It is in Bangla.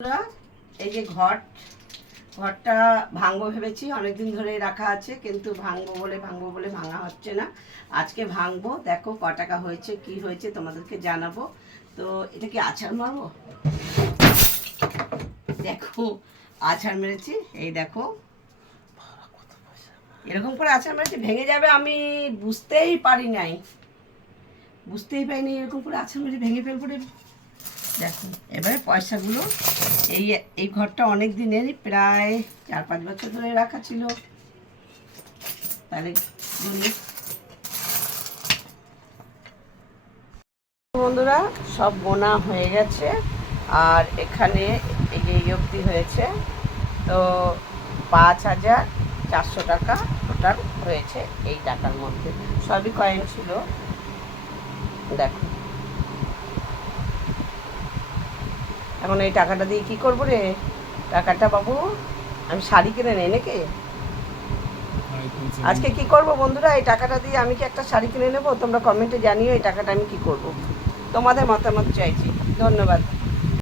বন্ধুরা, এই যে ঘরটা ভাঙবো ভেবেছি, অনেকদিন ধরে রাখা আছে, কিন্তু ভাঙবো বলে ভাঙা হচ্ছে না। আজকে ভাঙবো। দেখো ক টাকা হয়েছে, কি হয়েছে তোমাদেরকে জানাবো। তো এটা কি আছাড় মারবো? দেখো আছাড় মেরেছি, এই দেখো এরকম করে আছাড় মেরেছি, ভেঙে যাবে আমি বুঝতেই পারিনি, এরকম করে আছাড় মেরে ভেঙে ফেলবো রে। দেখো এবারে পয়সাগুলো, এই এই ঘরটা অনেক দিনেরই, প্রায় 4-5 বছর ধরে রাখা ছিল। তাহলে বন্ধুরা, সব বোনা হয়ে গেছে, আর এখানে এই যে অবধি হয়েছে। তো 5,400 টাকা টোটাল হয়েছে। এই টাকার মধ্যে সবই কয়েন ছিল। দেখো এখন এই টাকাটা দিয়ে কি করবো রে? টাকাটা বাবু আমি শাড়ি কিনে নেই নাকি? আজকে কি করব বন্ধুরা, এই টাকাটা দিয়ে আমি কি একটা শাড়ি কিনে নেবো? তোমরা কমেন্টে জানিও এই টাকাটা আমি কি করব। তোমাদের মতামত চাইছি। ধন্যবাদ।